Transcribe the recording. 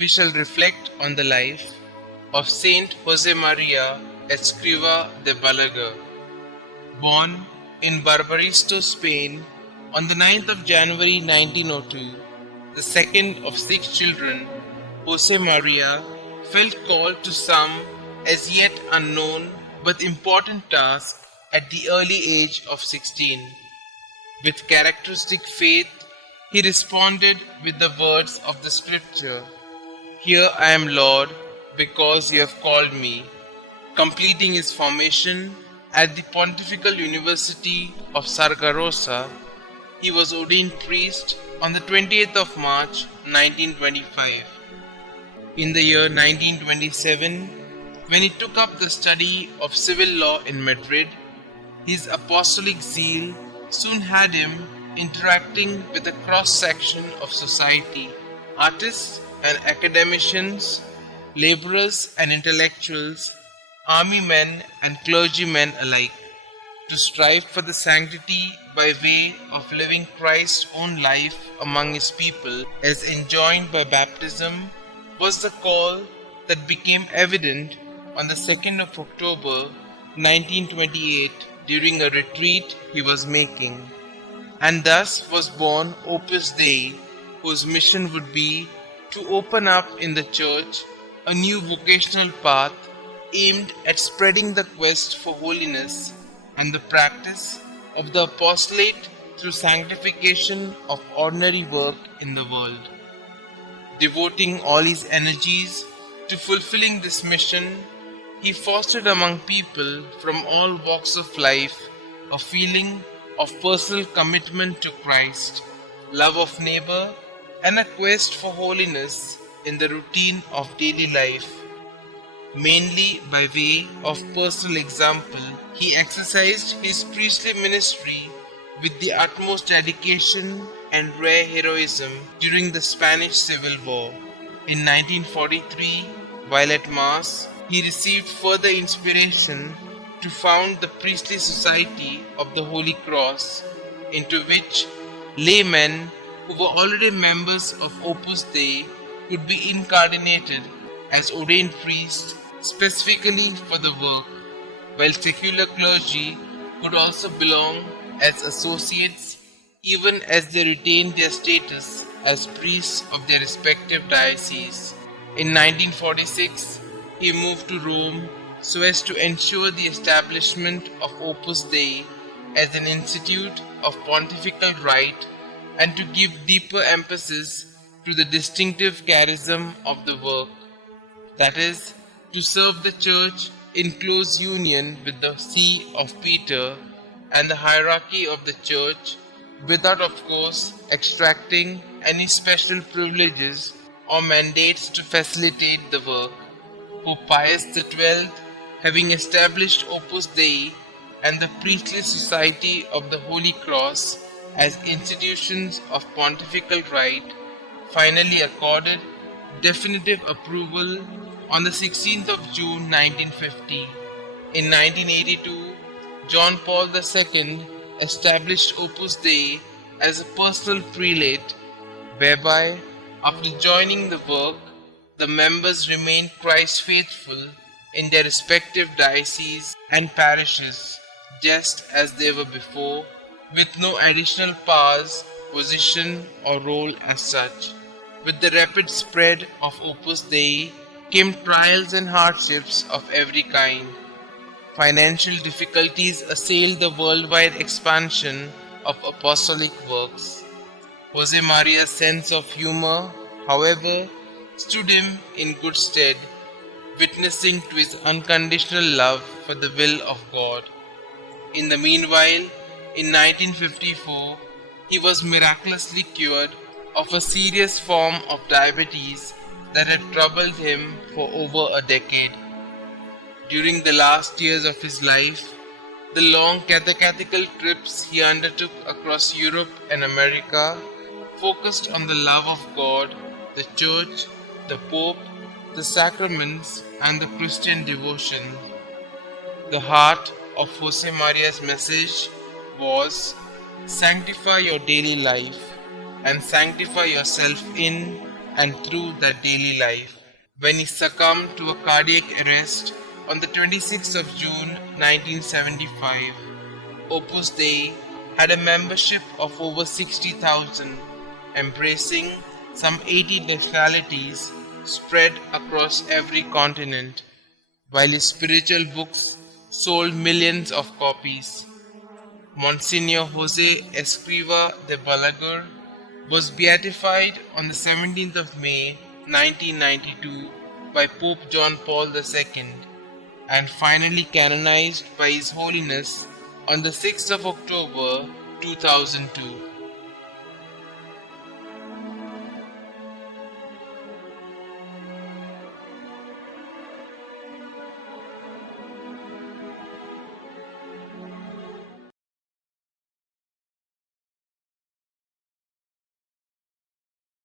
we shall reflect on the life of Saint Josemaria Escriva de Balaguer. Born in Barbaristo, Spain on the 9th of January 1902, the second of 6 children, Josemaria felt called to some as yet unknown but important task at the early age of 16. With characteristic faith, he responded with the words of the scripture, "Here I am, Lord, because you have called me." Completing his formation at the Pontifical University of Saragossa, he was ordained priest on the 20th of March 1925. In the year 1927, when he took up the study of civil law in Madrid, his apostolic zeal soon had him interacting with a cross-section of society, artists and academicians, laborers and intellectuals, army men and clergymen alike. To strive for the sanctity by way of living Christ's own life among his people, as enjoined by baptism, was the call that became evident on the 2nd of October 1928 during a retreat he was making. And thus was born Opus Dei, whose mission would be to open up in the Church a new vocational path aimed at spreading the quest for holiness and the practice of the apostolate through sanctification of ordinary work in the world. Devoting all his energies to fulfilling this mission, he fostered among people from all walks of life a feeling of personal commitment to Christ, love of neighbor, and a quest for holiness in the routine of daily life. Mainly by way of personal example, he exercised his priestly ministry with the utmost dedication and rare heroism during the Spanish Civil War. In 1943, while at Mass, he received further inspiration to found the Priestly Society of the Holy Cross, into which laymen who were already members of Opus Dei could be incarnated as ordained priests specifically for the work, while secular clergy could also belong as associates even as they retained their status as priests of their respective dioceses. In 1946, he moved to Rome so as to ensure the establishment of Opus Dei as an institute of pontifical right and to give deeper emphasis to the distinctive charism of the work, that is, to serve the Church in close union with the See of Peter and the hierarchy of the Church, without of course extracting any special privileges or mandates to facilitate the work. Pope Pius XII, having established Opus Dei and the Priestly Society of the Holy Cross as institutions of pontifical right, finally accorded definitive approval on the 16th of June 1950. In 1982, John Paul II established Opus Dei as a personal prelate, whereby, after joining the work, the members remained Christ faithful in their respective dioceses and parishes, just as they were before, with no additional powers, position, or role as such. With the rapid spread of Opus Dei came trials and hardships of every kind. Financial difficulties assailed the worldwide expansion of apostolic works. Josemaria's sense of humor, however, stood him in good stead, witnessing to his unconditional love for the will of God. In the meanwhile, in 1954, he was miraculously cured of a serious form of diabetes that had troubled him for over a decade. During the last years of his life, the long catechetical trips he undertook across Europe and America focused on the love of God, the Church, the Pope, the sacraments, and the Christian devotion. The heart of Josemaria's message was, sanctify your daily life and sanctify yourself in and through their daily life. When he succumbed to a cardiac arrest on the 26th of June 1975, Opus Dei had a membership of over 60,000, embracing some 80 nationalities spread across every continent, while his spiritual books sold millions of copies. Monsignor Jose Escriva de Balaguer was beatified on the 17th of May 1992 by Pope John Paul II and finally canonized by His Holiness on the 6th of October 2002.